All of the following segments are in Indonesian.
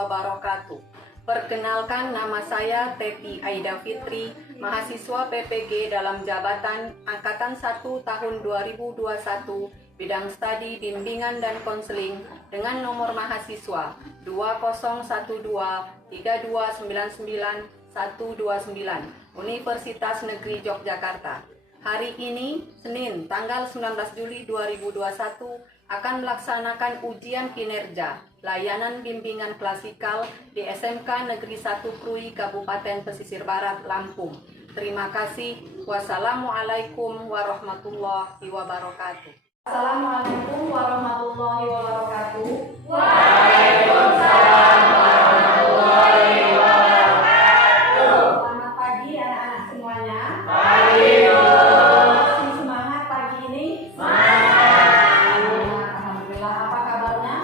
wabarakatuh. Perkenalkan, nama saya Teti Aida Fitri, mahasiswa PPG dalam jabatan Angkatan 1 tahun 2021, bidang studi bimbingan dan konseling dengan nomor mahasiswa 2012-3299-129, Universitas Negeri Yogyakarta. Hari ini, Senin, tanggal 19 Juli 2021, akan melaksanakan ujian kinerja layanan bimbingan klasikal di SMK Negeri 1 Krui, Kabupaten Pesisir Barat, Lampung. Terima kasih. Wassalamualaikum warahmatullahi wabarakatuh. Assalamualaikum warahmatullahi wabarakatuh. Waalaikumsalam warahmatullahi wabarakatuh. Selamat pagi anak-anak semuanya. Pagi. Masih semangat pagi ini? Semangat. Alhamdulillah. Apa kabarnya?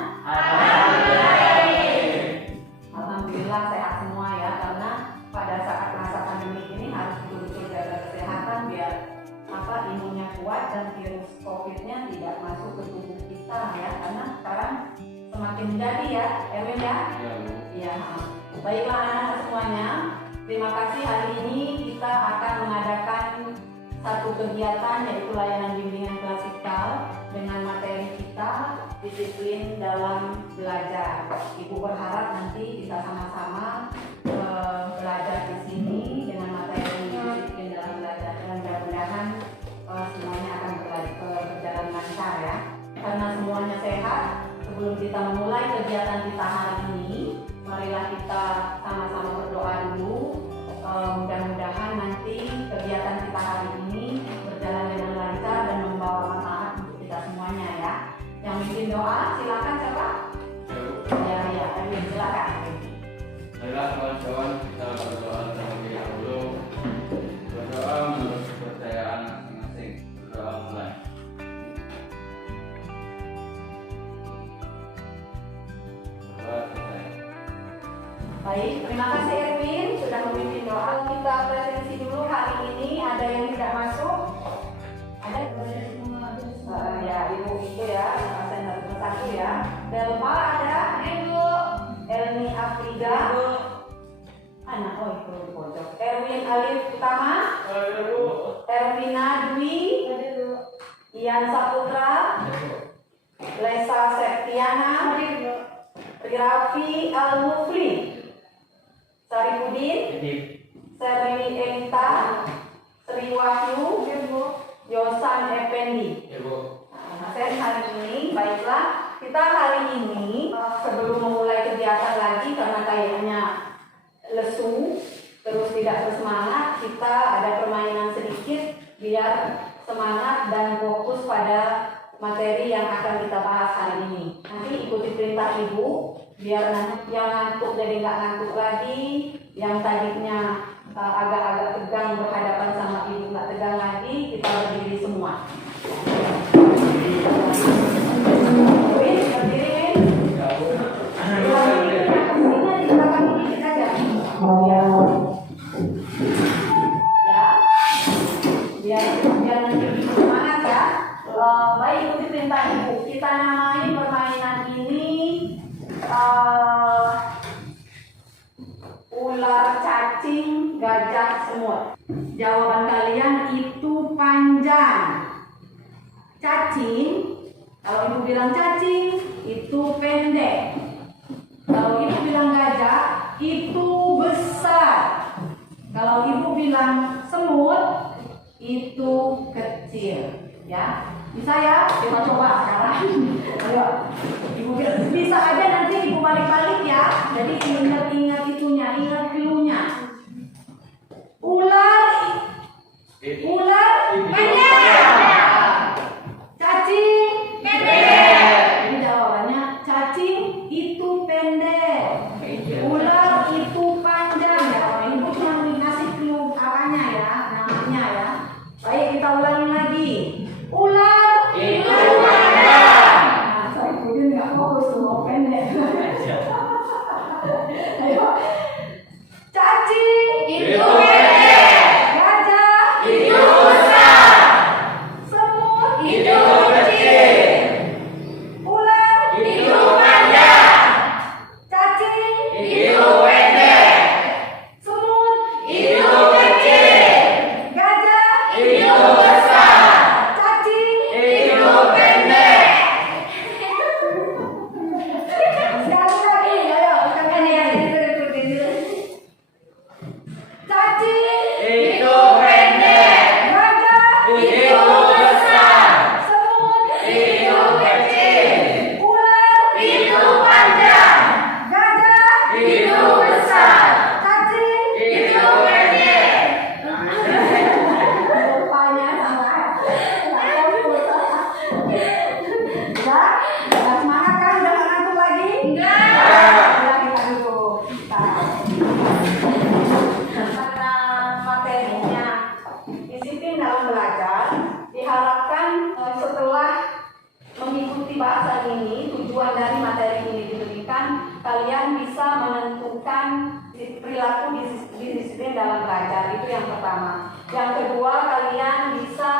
Alhamdulillah sehat semua ya, karena pada saat masa pandemi ini harus betul-betul jaga kesehatan biar imunnya kuat dan virus COVID-nya tidak masuk ke tubuh kita ya, karena sekarang semakin menjadi ya, Erwin ya. Iya. Baiklah anak-anak semuanya, terima kasih. Hari ini kita akan mengadakan satu kegiatan, yaitu layanan bimbingan klasikal dengan materi kita disiplin dalam belajar. Ibu berharap nanti bisa sama-sama belajar di sini dengan materi disiplin dalam belajar, dan mudah-mudahan semuanya akan berjalan lancar ya. Karena semuanya sehat, sebelum kita memulai kegiatan kita hari ini, marilah kita sama-sama berdoa dulu. Mudah-mudahan nanti kegiatan kita hari ini berjalan dengan lancar dan membawa manfaat untuk kita semuanya ya. Yang bikin doa, silakan siapa? Ya, Erwin, silakan. Baiklah kawan-kawan, kita berdoa terlebih dahulu. Berdoa menurut kepercayaan masing-masing. Berdoa mulai. Berdoa selesai. Baik, terima kasih Erwin sudah memimpin doa. Kita presensi dulu hari ini. Ada yang tidak masuk? Ada? Ya, Ibu itu ya, absen satu ya. Delma ada? Ibu. Elni Afrida. Anak, itu pojok. Erwin Alif Utama. Erwina Dwi. Ian Saputra. Lesa Septiana. Raffi Al-Mufli. Saripudin. Serli Elita. Sri Wahyu. Yosan Effendi. Saya hari ini, baiklah, kita hari ini sebelum memulai kegiatan lagi, karena kayaknya lesu, terus tidak bersemangat, kita ada permainan sedikit biar semangat dan fokus pada materi yang akan kita bahas hari ini. Nanti ikuti perintah Ibu, biar nanti yang ngantuk jadi nggak ngantuk lagi, yang tadinya agak-agak tegang berhadapan sama Ibu nggak tegang lagi, kita berdiri semua. Biar nanti semangat ya. Baik, ikuti perintah Ibu. Kita namai permainan ini ular, cacing, gajah, semut. Jawaban kalian itu panjang. Cacing, kalau Ibu bilang cacing, itu pendek. Kalau Ibu bilang gajah, itu besar. Kalau Ibu bilang semut, itu kecil. Ya, bisa ya? Kita coba sekarang. Ayo, Ibu bisa aja, nanti Ibu balik-balik ya. Jadi ingat itunya, ingat clue-nya. Ular pendek. Cacing pendek. Ini jawabannya, cacing itu pendek. Ular itu panjang ya. Ibu cuma ngasih clue apanya ya, namanya ya. Baik, kita ulangi lagi. Ular itu panjang. Nah, saya kemudian nggak fokus tuh, pendek. Ayo. Cacing itu pendek. Gajah itu pertama. Yang kedua, kalian bisa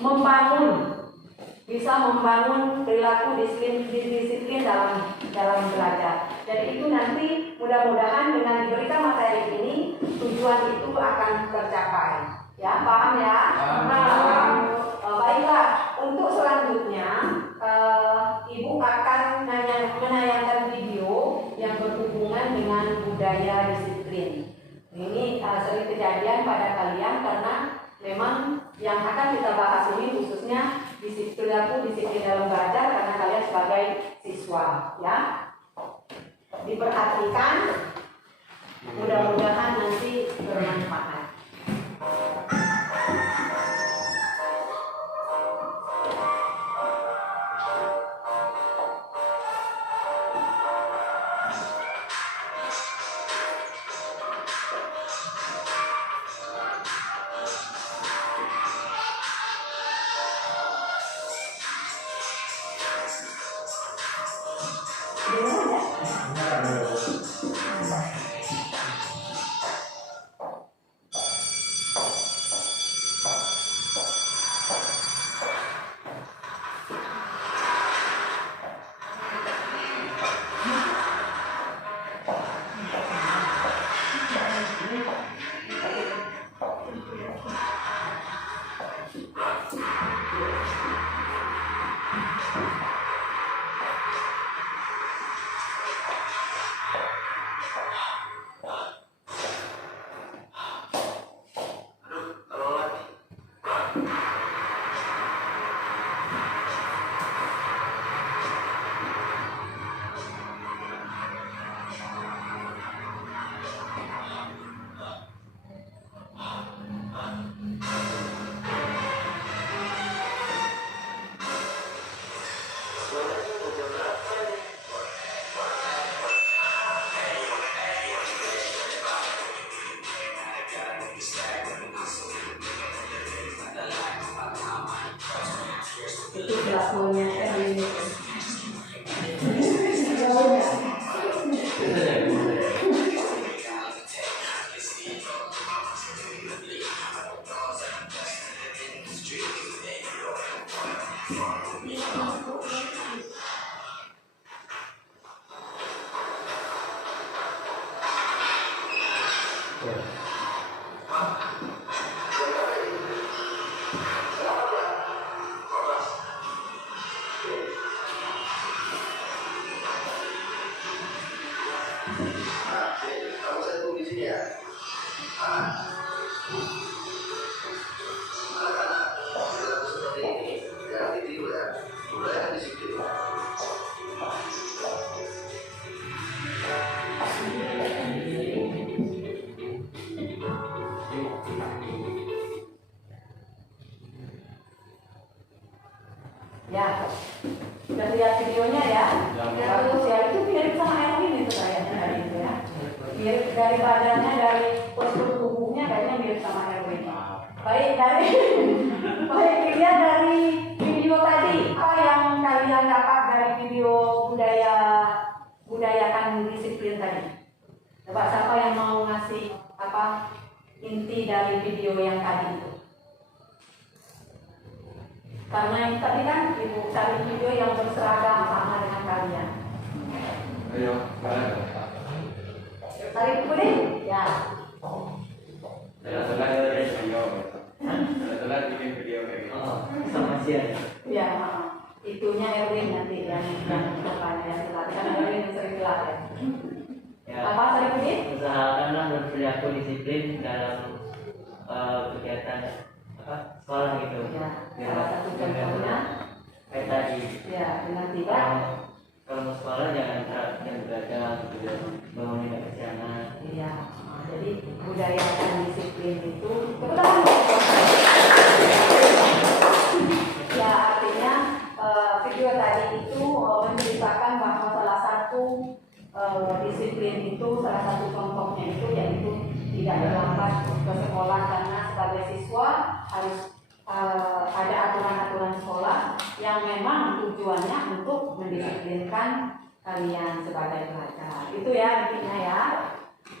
membangun perilaku disiplin dalam belajar. Jadi itu nanti mudah-mudahan dengan diberikan materi ini tujuan itu akan tercapai. Ya, paham ya? Paham. Baiklah, untuk selanjutnya Ibu akan menayangkan video yang berhubungan dengan budaya disiplin. Ini sering kejadian pada kalian karena memang yang akan kita bahas ini khususnya perilaku disiplin dalam belajar karena kalian sebagai siswa, ya. Diperhatikan, mudah-mudahan nanti bermanfaat. Itu pelakunya ini. Ya, sudah lihat videonya ya? Bagus ya, itu mirip sama Erwin itu kayaknya hari itu ya. Mirip dari badannya, dari postur tubuhnya kayaknya mirip sama Erwin. Baik, baik dilihat dari video tadi, apa yang kalian dapat dari video budayakan disiplin tadi? Coba siapa yang mau ngasih apa inti dari video yang tadi itu? Karena yang tadi kan Ibu cari video yang berseragam sama dengan kalian. Ayo, Tarik dulu deh. Ya. telah bikin video kayak gitu. Sama siapa? Ya, itunya Erwin nanti yang depannya yang telat. Karena Erwin sering telat ya. Ya. Apa tarik dulu? Usahakanlah berperilaku disiplin dalam kegiatan sekolah gitu. Ya, salah satu contohnya. Kayak tadi. Ya, dengan tidak. Kalau mau sekolah jangan begadang, gitu. Bangun tidak kesiangan. Iya. Jadi budayakan disiplin itu betul. Ya, artinya video tadi itu menceritakan bahwa salah satu disiplin itu, salah satu contohnya itu yaitu tidak terlambat ke sekolah karena sebagai siswa harus ada aturan-aturan sekolah yang memang tujuannya untuk mendisiplinkan kalian sebagai pelajar. Itu ya intinya ya.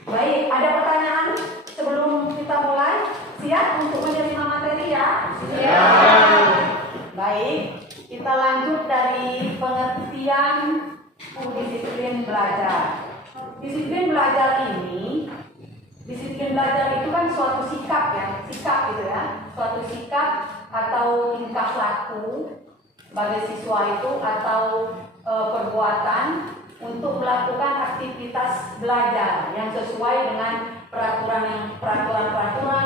Baik, ada pertanyaan sebelum kita mulai? siap untuk menerima materi ya? Ya. Baik, kita lanjut dari pengertian disiplin belajar. Disiplin belajar itu kan suatu sikap ya, gitu ya, suatu sikap atau tingkah laku bagi siswa itu atau perbuatan untuk melakukan aktivitas belajar yang sesuai dengan peraturan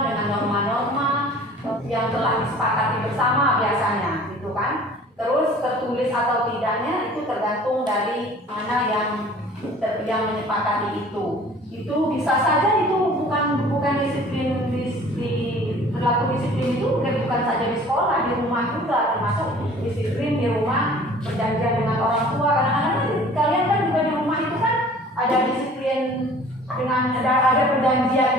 dengan norma-norma yang telah disepakati bersama biasanya, gitu kan? Terus tertulis atau tidaknya itu tergantung dari mana yang menyepakati itu. Itu bisa saja itu bukan disiplin berlaku disiplin itu bukan saja di sekolah, di rumah juga termasuk disiplin di rumah, perjanjian dengan orang tua. Kadang-kadang kalian kan juga di rumah itu kan ada disiplin ada perjanjian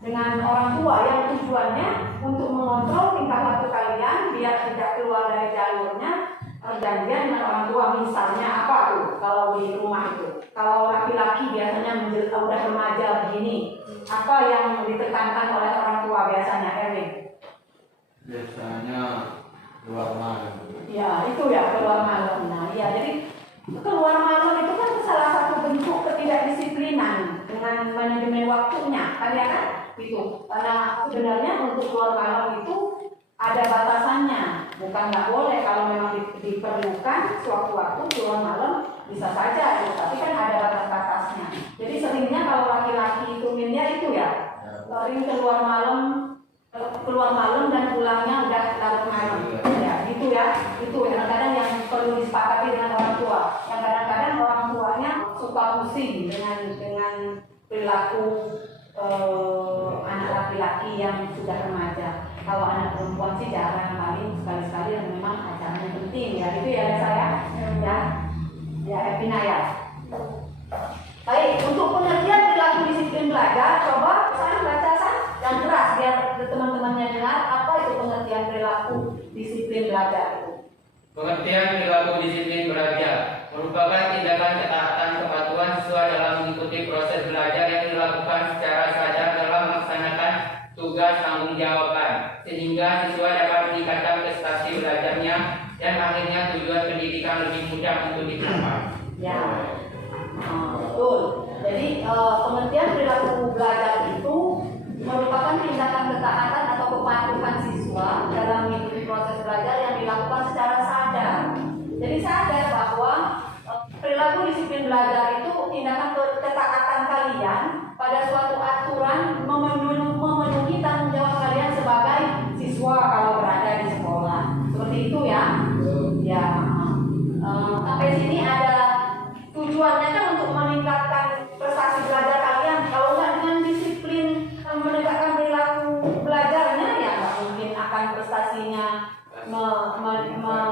dengan orang tua yang tujuannya untuk mengontrol tingkah laku kalian biar tidak keluar dari jalurnya. Perjanjian dengan orang tua misalnya apa tuh kalau di rumah itu? Kalau laki-laki biasanya udah remaja begini, apa yang ditekankan oleh orang tua biasanya, Erwin? Biasanya keluar malam. Ya itu ya, keluar malam. Nah ya, jadi keluar malam itu kan salah satu bentuk ketidakdisiplinan dengan manajemen waktunya, kan ya kan? Itu karena sebenarnya untuk keluar malam itu ada batasannya, bukan nggak boleh. Kalau memang diperlukan sewaktu-waktu keluar malam bisa saja, tapi kan ada batas-batasnya. Jadi seringnya kalau laki-laki itu minnya itu ya, sering keluar malam dan pulangnya udah larut malam. Ya, gitu ya. Itu kadang-kadang yang perlu disepakati dengan orang tua. Yang kadang-kadang orang tuanya suka pusing dengan perilaku anak laki-laki yang sudah remaja. Kalau anak perempuan sih jarang, paling sekali-sekali yang memang acaranya penting ya, gitu ya saya ya Evina ya. Baik, untuk pengertian perilaku disiplin belajar, coba saya baca yang keras biar teman-temannya dengar apa itu pengertian perilaku disiplin belajar itu. Pengertian perilaku disiplin belajar merupakan tindakan ketaatan kepatuhan siswa dalam mengikuti proses belajar yang dilakukan secara sadar dalam melaksanakan tugas tanggung jawaban, sehingga siswa dapat meningkatkan prestasi belajarnya dan akhirnya tujuan pendidikan lebih mudah untuk dicapai. Ya, betul. Jadi pengertian perilaku belajar itu merupakan tindakan ketaatan atau kepatuhan siswa dalam mengikuti proses belajar yang dilakukan secara sadar. Jadi sadar bahwa perilaku disiplin belajar itu tindakan ketaatan kalian pada suatu aturan memenuhi tanggung jawab kalian sebagai siswa kalau berada di sekolah. Seperti itu ya. Ya. Sampai sini ada tujuannya kan untuk meningkatkan prestasi belajar kalian. Kalau nggak dengan disiplin menegakkan perilaku belajarnya ya nggak mungkin akan prestasinya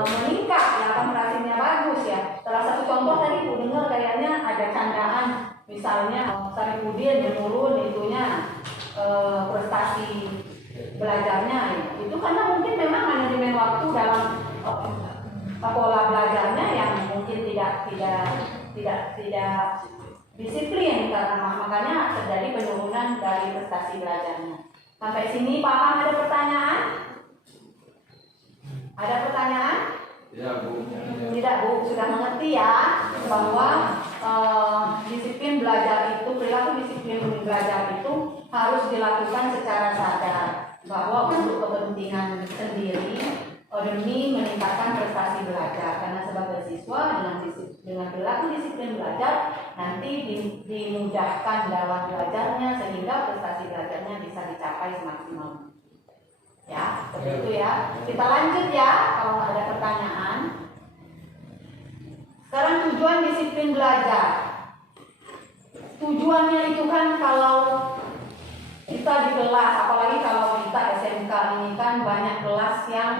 meningkat ya, akan prestasinya bagus ya. Salah satu contoh tadi aku dengar kayaknya ada candaan misalnya Saripudin menurun itunya prestasi belajarnya itu karena mungkin memang manajemen waktu dalam pola belajarnya yang mungkin tidak disiplin, karena makanya terjadi penurunan dari prestasi belajarnya. Sampai sini paham? Ada pertanyaan? Ada pertanyaan? Ya, Bu. Tidak, Bu, sudah mengerti ya bahwa disiplin belajar itu, perilaku disiplin belajar itu harus dilakukan secara sadar bahwa untuk kepentingan sendiri demi meningkatkan prestasi belajar. Karena sebagai siswa dengan perilaku disiplin belajar nanti dimudahkan dalam belajarnya sehingga prestasi belajarnya bisa dicapai semaksimal. Ya, seperti itu ya. Kita lanjut ya kalau ada pertanyaan. Sekarang tujuan disiplin belajar. Tujuannya itu kan kalau kita di kelas, apalagi kalau kita SMK ini kan banyak kelas yang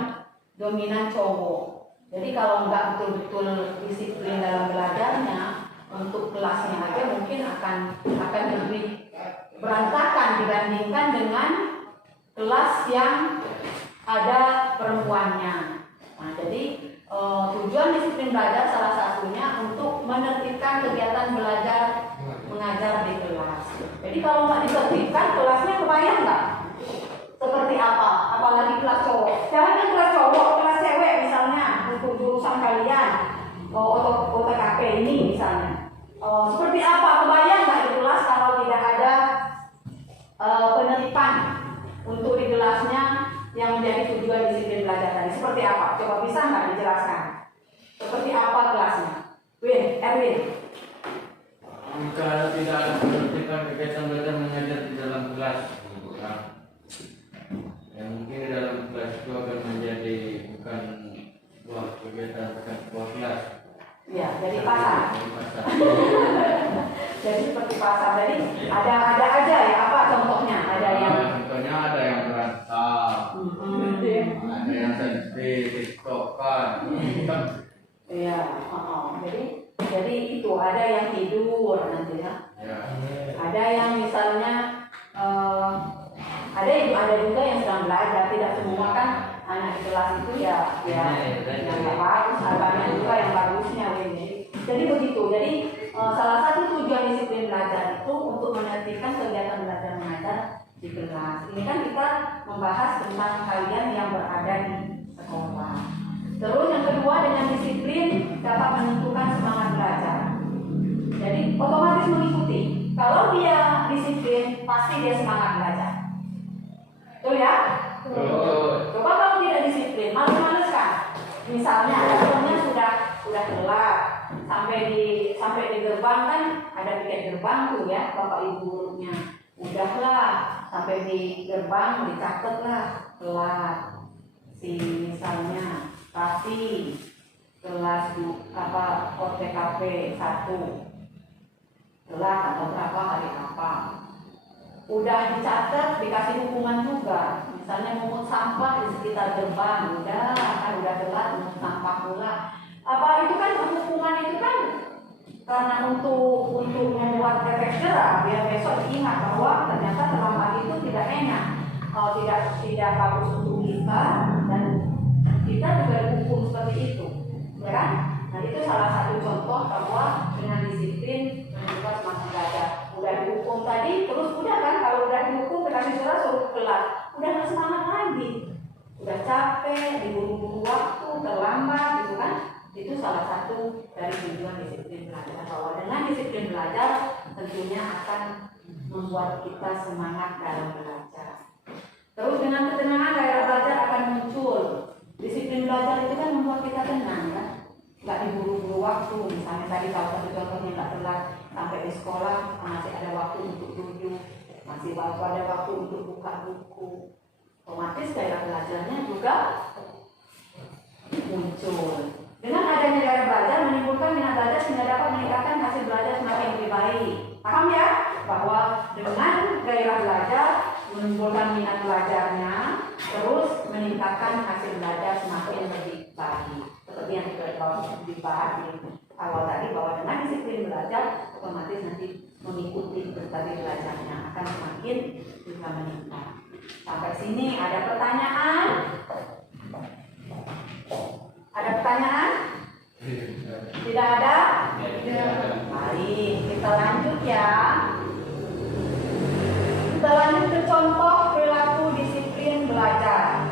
dominan cowok. Jadi kalau nggak betul-betul disiplin dalam belajarnya, untuk kelasnya aja mungkin akan lebih berantakan dibandingkan dengan kelas yang ada perempuannya. Nah, jadi tujuan disiplin belajar salah satunya untuk menertibkan kegiatan belajar mengajar di kelas. Jadi kalau nggak ditertibkan, kelasnya kebayang nggak? apa? Coba bisa nggak dijelaskan? Seperti apa kelasnya? Erwin. Kalau tidak ada penertiban kegiatan belajar mengajar di dalam kelas, yang mungkin di dalam kelas itu akan menjadi bukan sebuah kegiatan, bukan sebuah kelas. Ya, jadi pasar. Jadi pasar. Jadi seperti pasar. Jadi ada aja ya, apa contohnya? Ada yang Contohnya ada yang berantem, ada yang selfie, tiktokan. Iya, jadi itu ada yang tidur nanti ya. Ya. Ada yang misalnya ada juga yang sedang belajar. Tidak semua kan anak di kelas itu ya yang nggak bagus, banyak juga yang bagusnya ini. Jadi begitu. Jadi salah satu tujuan disiplin belajar itu untuk menertibkan kegiatan belajar mengajar di kelas. Ini kan kita membahas tentang kalian yang berada di sekolah. Terus yang kedua, dengan disiplin dapat menentukan semangat belajar. Jadi otomatis mengikuti. Kalau dia disiplin, pasti dia semangat belajar. Betul ya? Coba kalau tidak disiplin, males-males kan? Misalnya temannya sudah telat, sampai di gerbang kan ada tiket gerbang tuh ya, bapak ibu gurunya. Udahlah, sampai di gerbang dicatatlah telat. Misalnya Raffi kelas OTKP 1 telat atau berapa hari apa, udah dicatat, dikasih hukuman juga. Misalnya memungut sampah di sekitar gerbang, udah telat memungut sampah pula. Itu kan hukuman itu kan karena untuk membuat efek jerah, biar besok diingat bahwa ternyata terlambat itu tidak enak, tidak bagus untuk kita, dan kita juga dihukum seperti itu, ya kan? Nah itu salah satu contoh bahwa dengan disiplin menentukan semangat belajar. Udah dihukum tadi, terus udah kan? Kalau udah dihukum dikasih surat suruh kelas, udah nggak semangat lagi, udah capek, diburu-buru waktu, terlambat, gitu kan? Itu salah satu dari tujuan disiplin belajar. Bahwa dengan disiplin belajar tentunya akan membuat kita semangat dalam belajar. Terus dengan ketenangan gairah belajar akan muncul. Disiplin belajar itu kan membuat kita tenang kan, nggak diburu-buru waktu. Misalnya tadi salah satu contohnya nggak telat sampai di sekolah, masih ada waktu untuk duduk, masih ada waktu untuk buka buku. Otomatis gairah belajarnya juga muncul. Dengan adanya gairah belajar menimbulkan minat belajar sehingga dapat meningkatkan hasil belajar semakin lebih baik. Paham ya? Bahwa dengan gairah belajar menimbulkan minat belajarnya, terus meningkatkan hasil belajar semakin lebih baik. Seperti yang kita dibahas di awal tadi, bahwa dengan disiplin belajar otomatis nanti mengikuti tadi belajarnya akan semakin bisa meningkat. Sampai sini ada pertanyaan? Ada pertanyaan? Tidak ada? Baik, kita lanjut ya. Kita lanjut ke contoh perilaku disiplin belajar.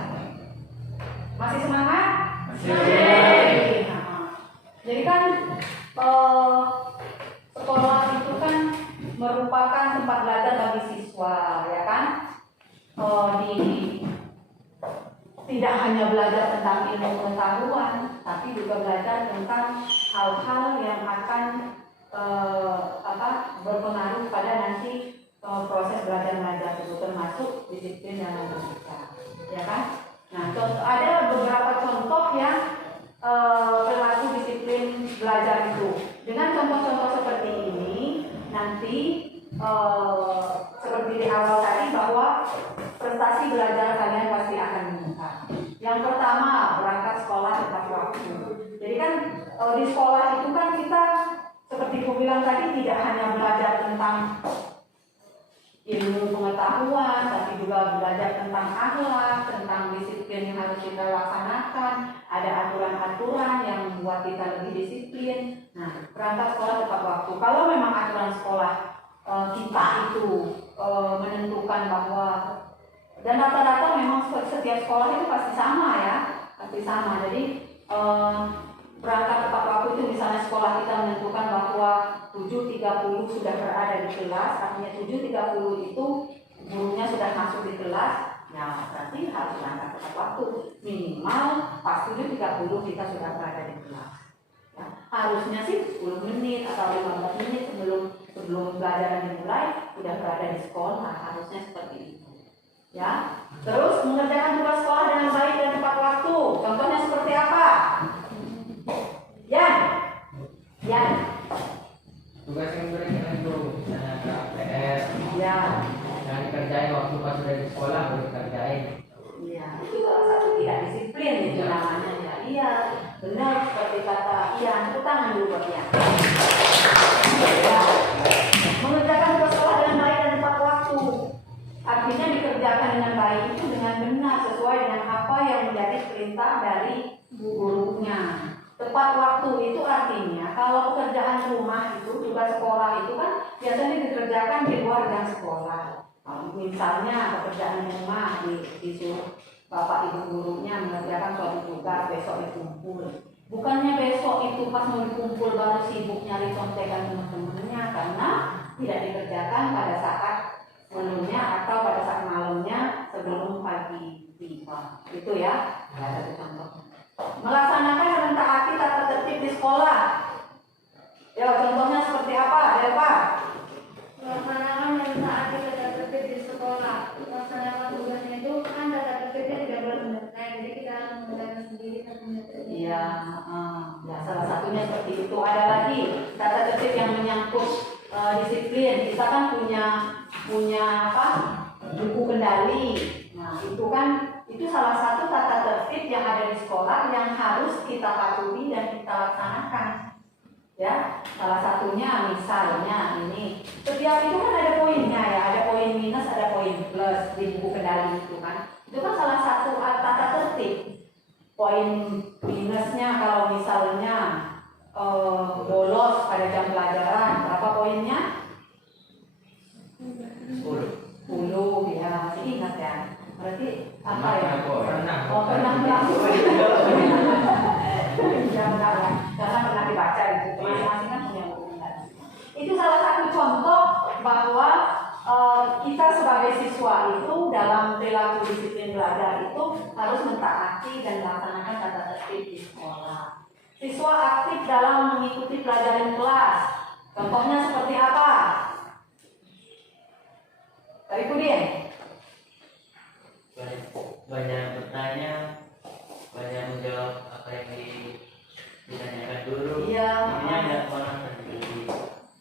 Masih semangat? Masih. Jadi kan sekolah itu kan merupakan tempat belajar bagi siswa, ya kan? Tidak hanya belajar tentang ilmu pengetahuan, tapi juga belajar tentang hal-hal yang akan berpengaruh pada nanti proses belajar mengajar itu, termasuk disiplin dalam belajar, ya kan? Nah, ada beberapa contoh yang perilaku disiplin belajar itu. Dengan contoh-contoh seperti ini, nanti seperti di awal tadi bahwa prestasi belajar kalian pasti akan meningkat. Yang pertama, berangkat sekolah tepat waktu. Jadi kan di sekolah itu kan kita seperti aku bilang tadi tidak hanya belajar tentang ilmu pengetahuan, tapi juga belajar tentang akhlak, tentang disiplin yang harus kita laksanakan. Ada aturan-aturan yang membuat kita lebih disiplin. Nah, berangkat sekolah tepat waktu. Kalau memang aturan sekolah kita itu menentukan bahwa, dan rata-rata memang setiap sekolah itu pasti sama ya, pasti sama. Jadi berangkat tepat waktu itu misalnya sekolah kita menentukan bahwa 7.30 sudah berada di kelas, artinya 7.30 itu gurunya sudah masuk di kelas. Ya, berarti harus berangkat tepat waktu. Minimal pas 7.30 kita sudah berada di kelas. Ya, harusnya sih 10 menit atau 15 menit sebelum pelajaran dimulai sudah berada di sekolah. Harusnya seperti itu. Ya, terus mengerjakan tugas sekolah dengan baik dan tepat waktu. Contohnya seperti apa? Yan. Tugas yang diberikan guru, misalnya PR, Ya. yang dikerjain waktu pas sudah di sekolah baru dikerjain. Iya, itu salah satu tidak disiplin itu namanya ya. Iya, benar seperti kata Ian, itu tangan dulu buat Ian. Ya. Mengerjakan tugas sekolah dengan baik dan tepat waktu. Artinya dikerjakan dengan baik itu dengan benar sesuai dengan apa yang menjadi perintah dari gurunya. Tepat waktu itu artinya kalau pekerjaan rumah itu tugas sekolah itu kan biasanya dikerjakan di luar jam sekolah. Misalnya pekerjaan rumah disuruh bapak ibu gurunya mengerjakan suatu tugas, besok dikumpul. Bukannya besok itu pas mau dikumpul baru sibuk nyari contekan teman-temannya, karena tidak dikerjakan pada saat sebelumnya atau pada saat malamnya sebelum pagi tiba. Itu ya, ada satu contoh. Melaksanakan dan taati tata tertib di sekolah. Ya, contohnya seperti apa, Delva? Melaksanakan dan taati tata tertib di sekolah. Melaksanakan tugasnya itu kan tata tertibnya tidak boleh mendekat, jadi kita harus mengerjakan sendiri tata tertibnya. Iya, ya salah satunya seperti itu. Ada lagi tata tertib yang menyangkut disiplin. Kita kan punya apa? Buku kendali. Nah, itu salah satu tata tertib yang ada di sekolah yang harus kita patuhi dan kita laksanakan. Ya, salah satunya misalnya ini. Setiap itu kan ada poinnya ya, ada poin minus, ada poin plus di buku kendali itu kan. Itu kan salah satu tata tertib. Poin minusnya kalau misalnya bolos pada jam pelajaran, berapa poinnya? 10 ya, masih ingat ya. Berarti apa ya? Pernah melakukan. Karena pernah dibaca di buku masing-masing kan punya buku kendali. Itu salah satu contoh bahwa kita sebagai siswa itu dalam perilaku disiplin belajar itu harus mentaati dan melaksanakan tata tertib di sekolah. Siswa aktif dalam mengikuti pelajaran kelas. Contohnya seperti apa? Dari Budin. Banyak bertanya, banyak menjawab apa yang ditanyakan dulu. Iya. Intinya nggak pernah terjadi.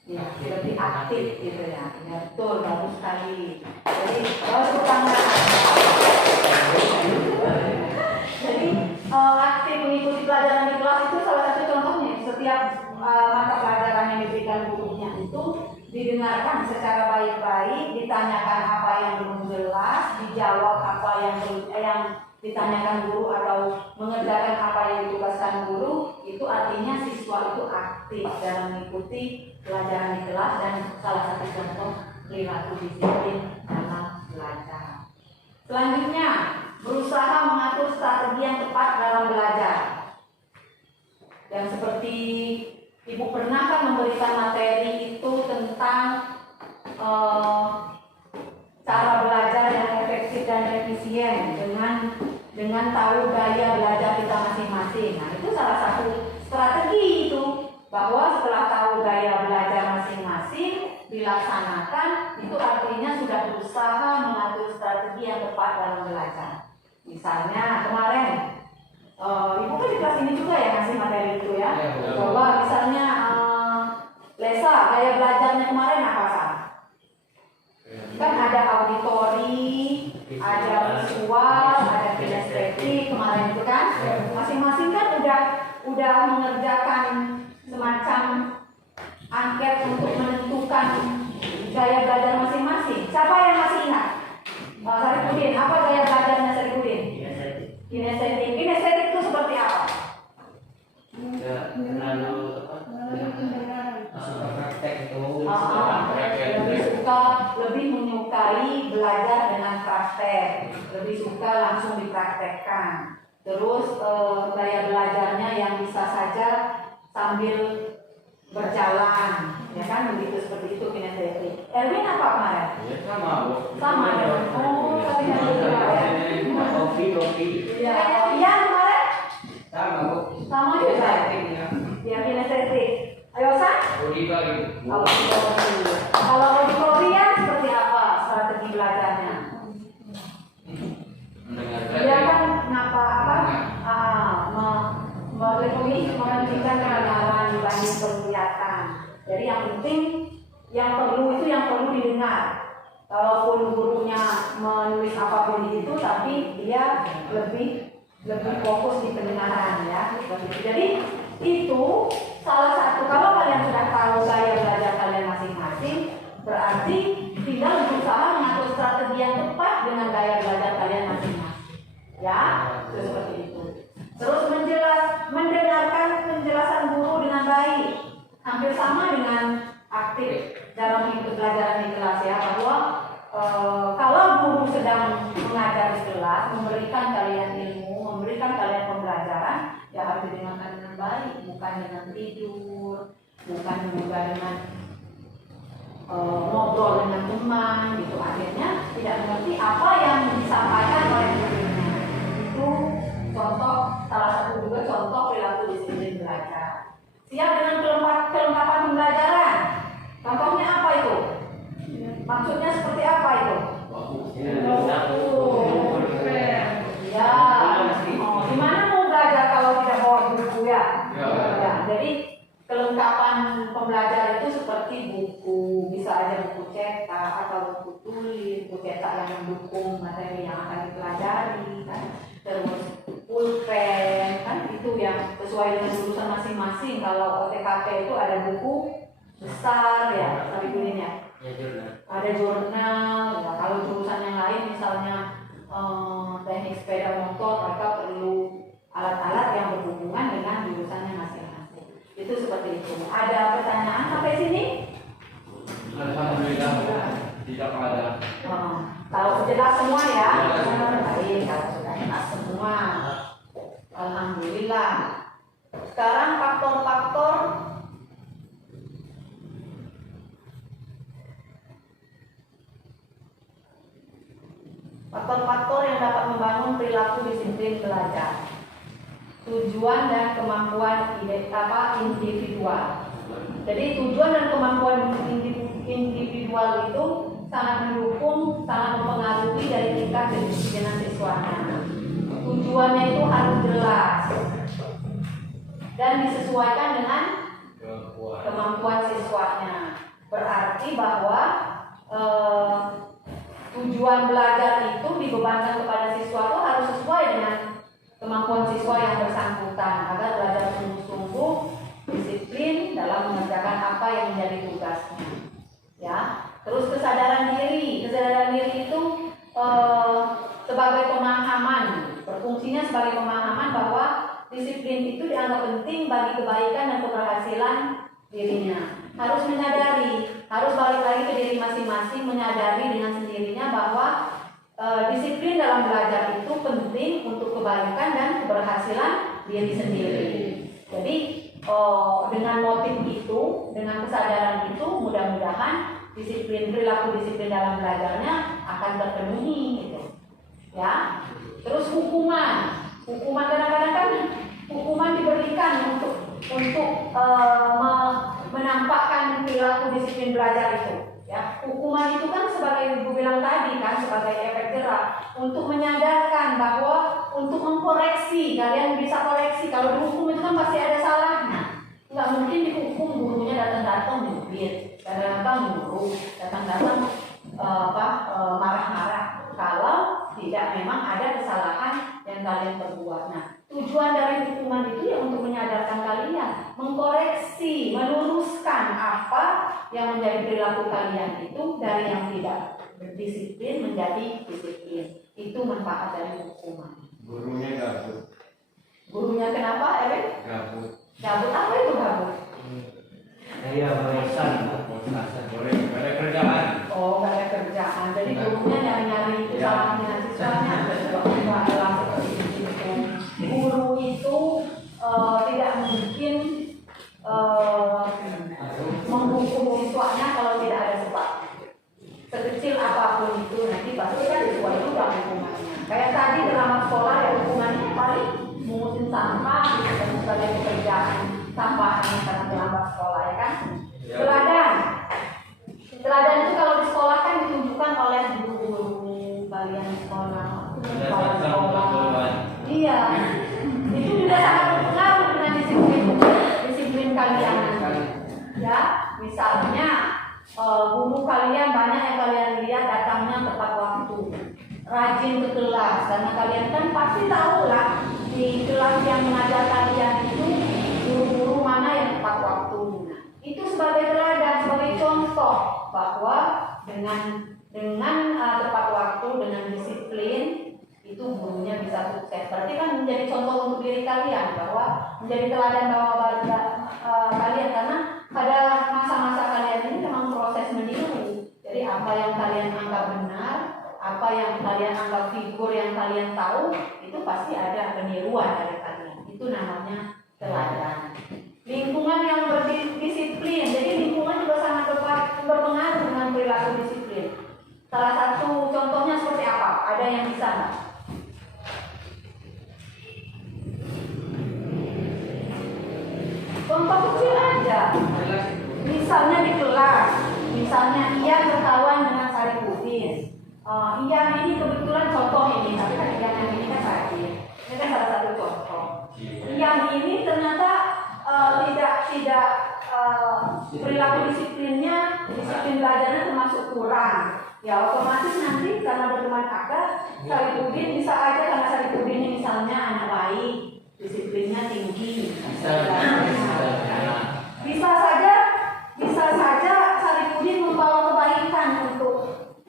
Ya, lebih aktif gitu ya. Ya betul, bagus sekali. Jadi tepuk tangan. Jadi aktif mengikuti pelajaran di kelas itu salah satu contohnya. Setiap mata pelajaran yang diberikan gurunya itu didengarkan secara baik-baik, ditanyakan apa yang belum jelas, dijawab apa yang ditanyakan guru atau mengerjakan apa yang ditugaskan guru. Itu artinya siswa itu aktif dalam mengikuti pelajaran di kelas dan salah satu contoh perilaku disiplin dalam belajar. Selanjutnya, berusaha mengatur strategi yang tepat dalam belajar. Dan seperti Ibu pernah kan memberikan materi itu tentang cara belajar yang efektif dan efisien dengan tahu gaya belajar kita masing-masing. Nah, itu salah satu strategi itu, bahwa setelah tahu gaya belajar masing-masing dilaksanakan, itu artinya sudah berusaha mengatur strategi yang tepat dalam belajar. Misalnya kemarin Ibu kan di kelas ini juga ya ngasih materi itu ya. Bahwa misalnya Lesa, gaya belajarnya kemarin apa San? Kan ada auditori, ada visual, ada kinestetik kemarin itu kan. Masing-masing kan udah mengerjakan semacam angket untuk menentukan gaya belajar masing-masing. Siapa yang masih ingat? Saripudin, apa gaya belajarnya Saripudin? Kinestetik. Kinestetik itu seperti apa? Nggak terlalu lebih menyukai belajar dengan praktek, lebih suka langsung dipraktekkan. Terus gaya belajarnya yang bisa saja sambil berjalan, ya kan, begitu, seperti itu kinestetik. Erwin apa kemarin? Sama. Sama ya. Oh, tapi yang berbeda ya. Iya. Iya kemarin Sama Bu. sama juga. Settingnya. Ya kinestetik. Ayo San. Budi bagi. Kalau di Korea seperti apa strategi belajarnya? Mendengarkan. Dia kan kenapa lebih menghentikan kedengaran dibanding penglihatan. Jadi yang penting yang perlu itu yang perlu didengar. Kalaupun gurunya menulis apapun di situ, tapi dia lebih fokus di pendengaran ya. Jadi itu salah satu. Kalau kalian sudah tahu gaya belajar kalian masing-masing, berarti tinggal berusaha mengatur strategi yang tepat dengan gaya belajar kalian masing-masing. Ya, seperti itu. Terus mendengarkan penjelasan guru dengan baik, hampir sama dengan aktif dalam ikut pelajaran di kelas ya, bahwa kalau guru sedang mengajar di kelas, memberikan kalian ilmu, memberikan kalian pembelajaran, ya harus didengarkan dengan baik, bukan dengan tidur, bukan juga dengan ngobrol dengan teman gitu. Akhirnya tidak mengerti apa yang disampaikan oleh gurunya. Itu contoh, salah satu juga contoh perilaku disiplin belajar. Siap dengan kelengkapan pembelajaran. Contohnya apa itu? Maksudnya seperti apa itu? Ya, gimana mau belajar kalau tidak bawa buku ya? Ya, jadi kelengkapan pembelajaran itu seperti buku, bisa aja buku cetak atau buku tulis, buku cetak yang mendukung materi yang akan dipelajari, kan? Terus pulpen, kan itu yang sesuai dengan jurusan masing-masing. Kalau OTKP itu ada buku besar ya, tapi bunyinya. Ada jurnal, ya. Kalau jurusan yang lain misalnya teknik sepeda motor, mereka perlu alat-alat yang berhubungan dengan jurusannya masing-masing. Itu seperti itu. Ada pertanyaan sampai sini? Alhamdulillah tidak ada. Kalau jelas semua ya, baik. Kalau sudah jelas semua, alhamdulillah. Sekarang faktor-faktor yang dapat membangun perilaku disiplin belajar. Tujuan dan kemampuan individual. Jadi tujuan dan kemampuan individual itu sangat mendukung, sangat mempengaruhi dari tingkat kedisiplinan siswanya. Tujuannya itu harus jelas dan disesuaikan dengan kemampuan siswanya. Berarti bahwa tujuan belajar itu dibebankan kepada siswa itu harus sesuai dengan kemampuan siswa yang bersangkutan agar belajar sungguh-sungguh disiplin dalam mengerjakan apa yang menjadi tugasnya. Ya, terus kesadaran diri itu sebagai pemahaman, berfungsinya sebagai pemahaman bahwa disiplin itu dianggap penting bagi kebaikan dan keberhasilan dirinya. Harus menyadari, harus balik lagi ke diri masing-masing, menyadari dengan sendirinya bahwa disiplin dalam belajar itu penting untuk kebaikan dan keberhasilan diri sendiri. Jadi dengan motif itu, dengan kesadaran itu, mudah-mudahan perilaku disiplin dalam belajarnya akan terpenuhi gitu. Ya. Terus hukuman kadang-kadang kan hukuman diberikan untuk menampakkan perilaku disiplin belajar itu. Ya, hukuman itu kan sebagai ibu bilang tadi kan sebagai efek jerak untuk menyadarkan bahwa untuk mengkoreksi, kalian bisa koreksi. Kalau dihukum itu kan pasti ada salahnya. Nggak mungkin dihukum gurunya datang-datang nyubit, datang-datang nyuruh, datang-datang marah-marah. Kalau tidak memang ada kesalahan yang kalian perbuat. Nah, tujuan dari hukuman itu ya untuk menyadarkan kalian, mengkoreksi, meluruskan apa yang menjadi perilaku kalian itu dari yang tidak berdisiplin menjadi disiplin. Itu manfaat dari hukuman. Gurunya gabut. Gurunya kenapa, Erin? Gabut. Gabut apa itu gabut? bosan. Boleh ada kerjaan. Oh, gak ada kerjaan. Jadi gurunya nyari-nyari kesalahan dengan siswanya. Tidak adalah seperti itu. Guru itu tidak mungkin menghukum siswanya kalau tidak ada sebab. Sekecil apapun itu nanti pasti kan sesuai juga hukumannya. Kayak tadi dalam sekolah ya hukuman nih mengusin sampah gitu, sebagai pekerjaan sampahnya karena terlambat sekolah ya kan. Teladan itu kalau di sekolah kan ditunjukkan oleh guru-guru kalian di sekolah. Iya, itu juga sangat berpengaruh dengan disiplin kalian nanti. Ya, misalnya guru kalian banyak yang kalian lihat datangnya tepat waktu, rajin ke kelas, karena kalian kan pasti tahu lah di kelas yang mengajar kalian itu guru-guru mana yang tepat waktu. Nah, itu sebagai teladan, sebagai contoh bahwa dengan tepat waktu, dengan disiplin itu gurunya bisa sukses. Berarti kan menjadi contoh untuk diri kalian, bahwa menjadi teladan bahwa kalian, karena pada masa-masa kalian ini memang proses meniru. Jadi apa yang kalian anggap benar, apa yang kalian anggap figur yang kalian tahu, itu pasti ada peniruan dari kalian. Itu namanya teladan. Lingkungan yang berdisiplin, jadi lingkungan juga sangat berpengaruh dengan perilaku disiplin. Salah satu contohnya seperti apa? Ada yang bisa nggak? Contoh kecil aja. Misalnya di kelas, misalnya Ian berkawan dengan Saripudin. Ian ini kebetulan contoh ini, tapi kan Ian yang ini kan rajin. Ini kan salah satu contoh. Ian ini ternyata tidak perilaku disiplinnya, disiplin belajarnya termasuk kurang. Ya otomatis nanti karena berteman akrab, Saripudin bisa aja karena Saripudin ini misalnya anak baik, disiplinnya tinggi. Bisa saja Saripudin membawa kebaikan untuk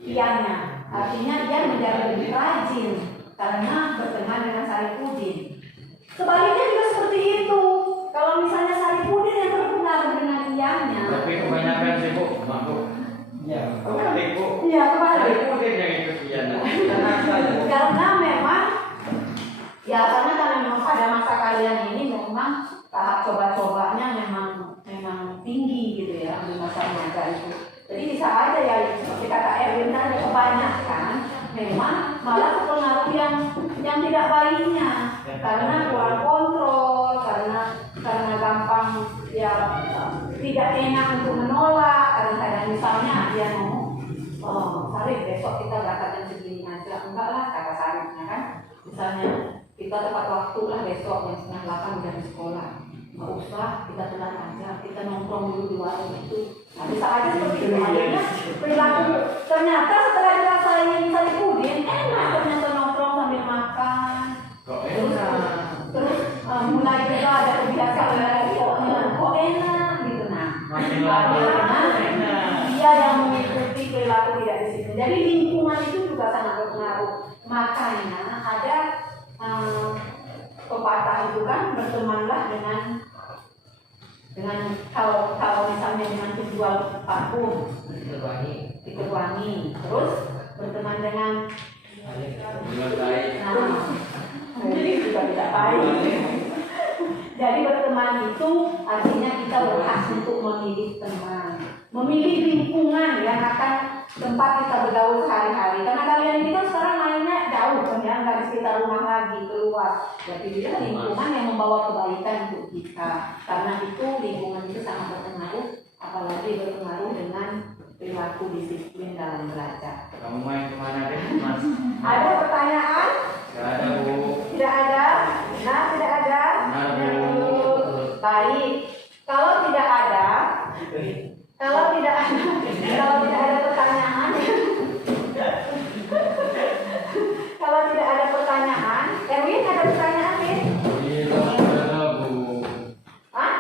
Iannya. Artinya Ian menjadi lebih rajin karena berteman dengan Saripudin. Sebaliknya juga seperti itu. Kalau misalnya Saripudin yang terpengaruh dengan Iannya. Tapi kebanyakan sibuk, mabuk. Ya, Iya, kebalik. Saripudin yang ikut Ian. Karena memang pada masa kalian ini memang tahap coba-cobanya memang tinggi gitu ya di masa mengajar itu. Jadi bisa aja ya seperti kata Erwin tadi, kebanyakan memang malah pengaruh yang tidak baiknya karena kurang kontrol, karena gampang ya tidak enak untuk menolak. Kadang-kadang misalnya dia ngomong, Sarip besok kita berangkat jam segini aja, enggak lah kata Saripnya kan, misalnya kita tepat waktu lah besok jam 7:30 udah di sekolah, nggak usah kita telat aja, kita nongkrong dulu di warung itu. Nah, bisa aja seperti itu. Akhirnya perilaku ternyata setelah dirasain Saripudin enak, ternyata nongkrong sambil makan. Terus mulai juga ada kebiasaan kok enak gitu. Nah, akhirnya dia yang mengikuti perilaku tidak disiplin. Jadi lingkungan itu juga sangat berpengaruh. Makanya ada pepatah itu kan, bertemanlah dengan kalau misalnya dengan penjual parfum diketuangi, terus berteman dengan jadi juga tidak baik. Jadi berteman itu artinya kita berhak untuk memilih teman, memilih lingkungan yang akan tempat kita bergaul sehari-hari. Karena kalian ini kan sekarang mainnya jauh, kan nggak di sekitar rumah lagi, keluar. Jadi dia lingkungan yang membawa kebaikan untuk kita. Karena itu lingkungan itu sangat berpengaruh, apalagi berpengaruh dengan perilaku disiplin dalam belajar. Kamu main kemana deh, Mas? Ada pertanyaan? Gak ada, Bu. Tidak ada? Nah, tidak ada? Benar, Bu. Baik. Kalau tidak ada pertanyaan, kalau tidak ada pertanyaan, Erwin ada pertanyaan, Win? Tidak ada, Bu. Hah?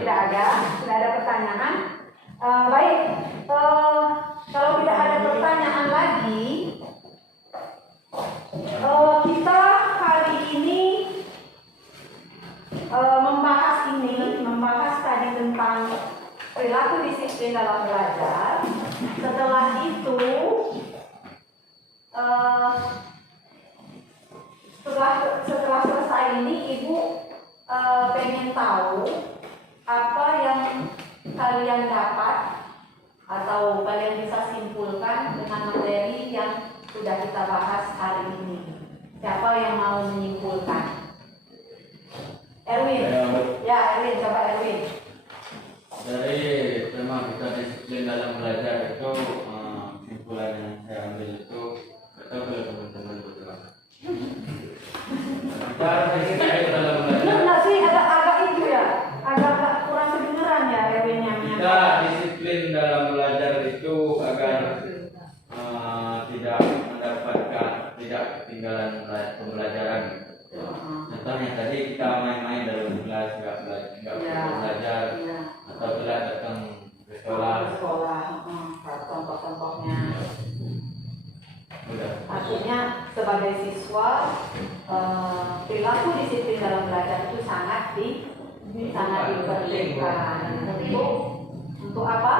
Nggak ada. Tidak ada pertanyaan. Baik. Kalau tidak ada pertanyaan lagi, kita hari ini membahas tadi tentang perilaku disiplin dalam belajar. Setelah itu, setelah selesai ini, Ibu pengen tahu apa yang kalian dapat atau kalian bisa simpulkan dengan materi yang sudah kita bahas hari ini. Siapa yang mau menyimpulkan? Erwin. Ya, Erwin, coba Erwin. Dari tema kita disiplin dalam belajar itu, kesimpulan yang saya ambil itu, atau kalau teman-teman betul. Cara disiplin dalam belajar. Benar nggak sih? Agak itu ya, agak kurang kedengeran ya Erwin yang Kita disiplin dalam belajar itu agar tidak ketinggalan pembelajaran. Contohnya tadi kita main-main dalam kelas, nggak belajar, atau telat datang ke sekolah. Contoh-contohnya. Udah. Artinya sebagai siswa perilaku disiplin dalam belajar itu sangat diperlukan. Untuk apa?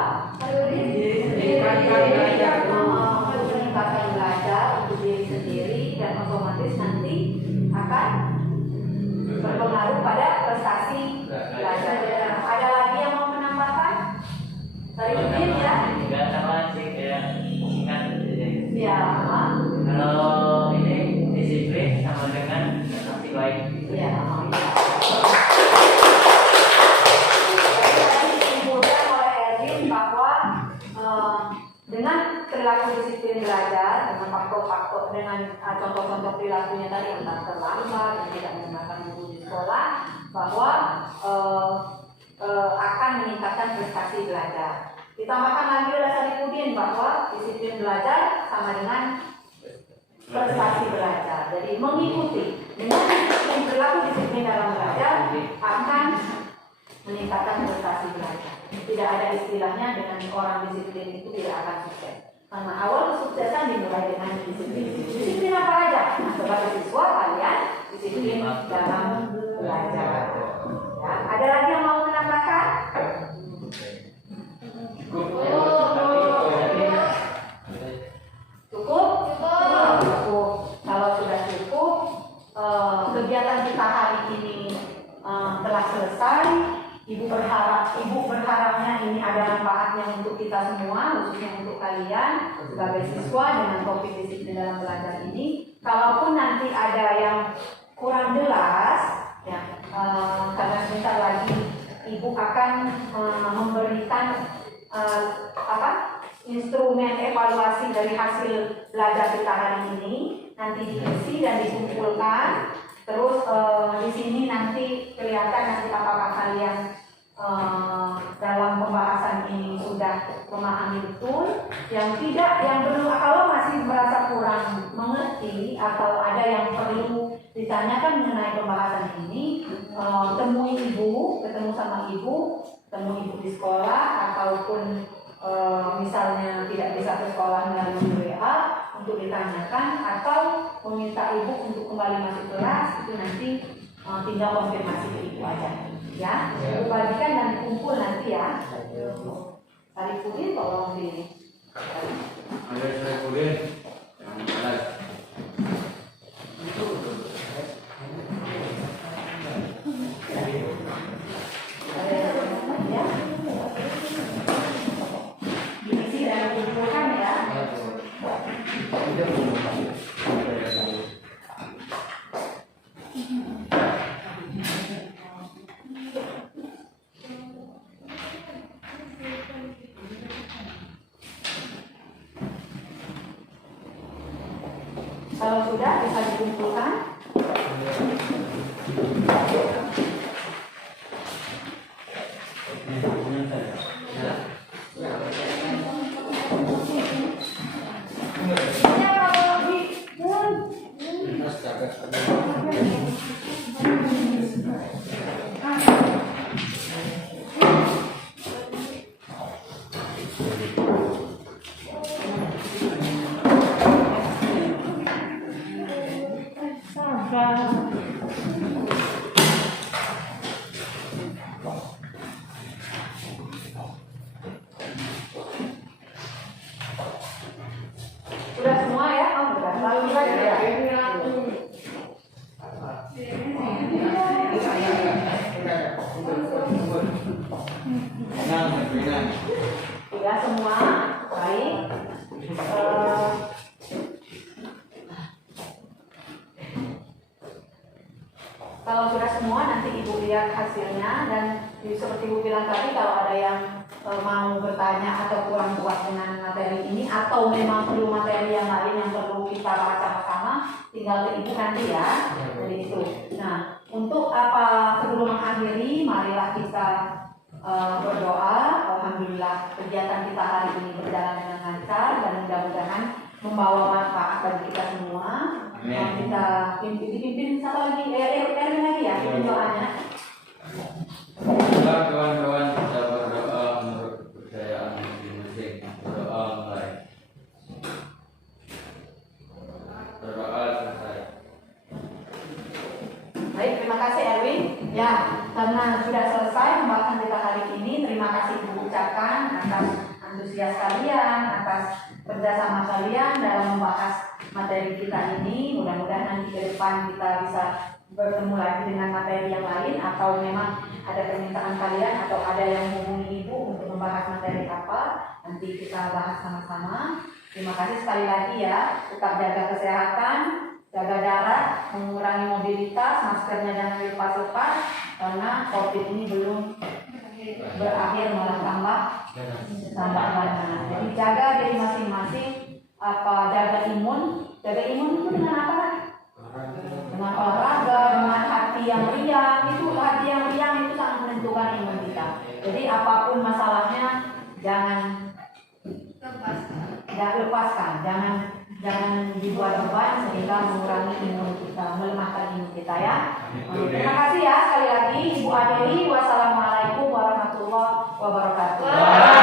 Meningkatkan belajar untuk diri sendiri dan otomatis nanti akan berpengaruh pada prestasi belajar. Ada lagi yang mau menambahkan? Dari Udin ya? Enggak sama sih kayak singkat saja. Ya. Kalau ini disiplin sama dengan aksi baik. Ya. Disimpulkan oleh Erwin bahwa dengan perilaku disiplin belajar, dengan faktor-faktor, dengan contoh-contoh perilakunya tadi yang tak terlambat dan tidak menggunakan buku di sekolah, bahwa akan meningkatkan prestasi belajar. Ditambahkan lagi oleh Sarifudin bahwa disiplin belajar sama dengan prestasi belajar. Jadi mengikuti dengan disiplin perilaku disiplin dalam belajar akan meningkatkan prestasi belajar. Tidak ada istilahnya dengan orang disiplin itu tidak akan sukses. Karena awal kesuksesan dimulai dengan disiplin. Disiplin apa aja? Nah, sebagai siswa kalian disiplin dalam belajar. Ya, ada lagi yang mau menambahkan? Cukup? Cukup. Kalau sudah cukup, kegiatan kita hari ini telah selesai. Ibu berharapnya ini ada manfaatnya untuk kita semua, khususnya untuk kalian sebagai siswa dengan topik disiplin dalam belajar ini. Kalaupun nanti ada yang kurang jelas, ya, karena sebentar lagi ibu akan memberikan instrumen evaluasi dari hasil belajar kita hari ini, nanti diisi dan dikumpulkan. Terus di sini nanti kelihatan nanti apakah kalian dalam pembahasan ini sudah memahami betul. Yang tidak, yang belum, kalau masih merasa kurang mengerti atau ada yang perlu ditanyakan mengenai pembahasan ini, temui ibu, ketemu sama ibu, temui ibu di sekolah, ataupun misalnya tidak bisa ke sekolah melalui WA untuk ditanyakan, atau meminta ibu untuk kembali masuk kelas, itu nanti tinggal konfirmasi ke ibu aja, ya. Ibu bagikan dan kumpul nanti ya. Sarifudin tolong di. Ada Sarifudin yang jelas. Diisi dan dikumpulkan ya. Kalau sudah bisa dikumpulkan. Sudah semua ya? Oh, sudah. Lalu lagi ya? Sudah semua? Baik. Kalau sudah semua nanti Ibu lihat hasilnya, dan seperti Ibu bilang tadi, kalau ada yang mau bertanya atau kurang puas dengan materi ini atau memang perlu materi yang lain yang perlu kita bahas sama-sama, tinggal ke Ibu nanti ya. Jadi itu. Nah, untuk apa sebelum mengakhiri, marilah kita berdoa. Alhamdulillah kegiatan kita hari ini berjalan dengan lancar dan mudah-mudahan membawa manfaat bagi kita semua. Kita dipimpin satu lagi, Erwin lagi ya doanya. Kawan-kawan kita berdoa menurut kepercayaan masing-masing. Berdoa mulai. Berdoa selesai. Baik, terima kasih Erwin. Ya, karena sudah selesai pembahasan kita hari ini, terima kasih Ibu ucapkan atas antusias kalian, atas kerjasama kalian dalam membahas materi kita ini. Mudah-mudahan nanti ke depan kita bisa bertemu lagi dengan materi yang lain, atau memang ada permintaan kalian atau ada yang menghubungi Ibu untuk membahas materi apa, nanti kita bahas sama-sama. Terima kasih sekali lagi ya. Tetap jaga kesehatan, jaga jarak, mengurangi mobilitas, maskernya jangan dilepas-lepas karena COVID ini belum berakhir, malah tambah banyak. Jadi jaga diri masing-masing, jaga imun itu dengan apa? Dengan olahraga, dengan hati yang riang. Hati yang riang itu sangat menentukan imun kita. Jadi apapun masalahnya jangan lepaskan, jangan dibuat beban sehingga mengurangi imun kita, melemahkan imun kita ya. Terima kasih ya sekali lagi Ibu Adeli. Wassalamualaikum warahmatullahi wabarakatuh.